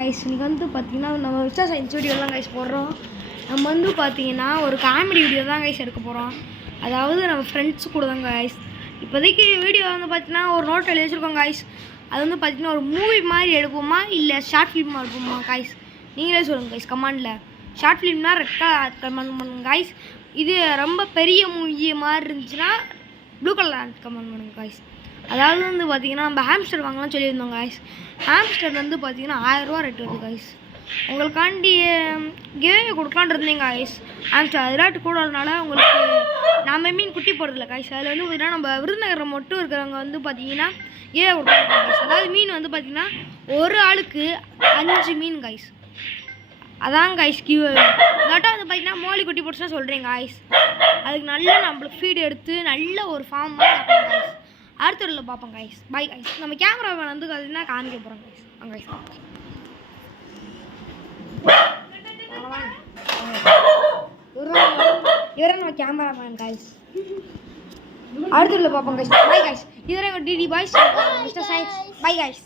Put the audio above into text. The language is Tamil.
கைஸ் இன்னைக்கு வந்து பார்த்தீங்கன்னா நம்ம மிஸ்டர் சயின்ஸ் வீடியோ தான் கைஸ் போடுறோம். நம்ம வந்து பார்த்தீங்கன்னா ஒரு காமெடி வீடியோ தான் கைஸ் எடுக்க போகிறோம். அதாவது நம்ம ஃப்ரெண்ட்ஸ் கூட தான் கைஸ். இப்போதைக்கு வீடியோ வந்து பார்த்தீங்கன்னா ஒரு நோட் எழுதி வச்சுருக்கோம் கைஸ். அது வந்து பார்த்தீங்கன்னா ஒரு மூவி மாதிரி எடுப்போமா இல்லை ஷார்ட் ஃபிலிமாக எடுப்போமா கைஸ், நீங்களே சொல்லுங்கள் கைஸ் கமெண்டில். ஷார்ட் ஃபிலிம்னா ரெக்கார்ட் கமெண்ட் பண்ணுங்க கைஸ். இது ரொம்ப பெரிய மூவி மாதிரி இருந்துச்சுன்னா ப்ளூ கலர் கமெண்ட் பண்ணுங்க கைஸ். அதாவது வந்து பார்த்தீங்கன்னா நம்ம ஹாம்ஸ்டர் வாங்கலாம் சொல்லியிருந்தோம் கைஸ். ஹாம்ஸ்டர் வந்து பார்த்தீங்கன்னா 1000 ரூபா ரேட் வருது கைஸ். உங்களுக்காண்டி கிவே கொடுக்கலான் இருந்தீங்க கைஸ். ஹாம்ஸ்டர் விளையாட்டு கூடனால உங்களுக்கு நம்ம மீன் குட்டி போடுறதில்ல கைஸ். அதில் வந்து பார்த்தீங்கன்னா நம்ம விருதுநகரம் மட்டும் இருக்கிறவங்க வந்து பார்த்தீங்கன்னா கிவே கொடுக்கலாம் கைஸ். அதாவது மீன் வந்து பார்த்தீங்கன்னா ஒரு ஆளுக்கு 5 மீன் கைஸ். அதான் கைஸ் கிவே. இல்லாட்டா வந்து பார்த்தீங்கன்னா மோலி குட்டி போட்டுச்சுன்னா சொல்கிறேங்க கைஸ். அதுக்கு நல்லா நம்மளுக்கு ஃபீடு எடுத்து நல்ல ஒரு ஃபார்ம் மாதிரி கைஸ். அடுத்த வீடியோவில் பார்ப்போம் கைஸ். Bye guys. நம்ம கேமராமேன் வந்து பார்த்தீங்கன்னா காமிக்க போகிறோம் கைஸ். வாங்க கைஸ். இவரை நம்ம கேமராமேன் கைஸ். அடுத்த வீடியோவில் பார்ப்போம் கைஸ். Bye guys. இதுவரை DD boys mister science. Bye guys.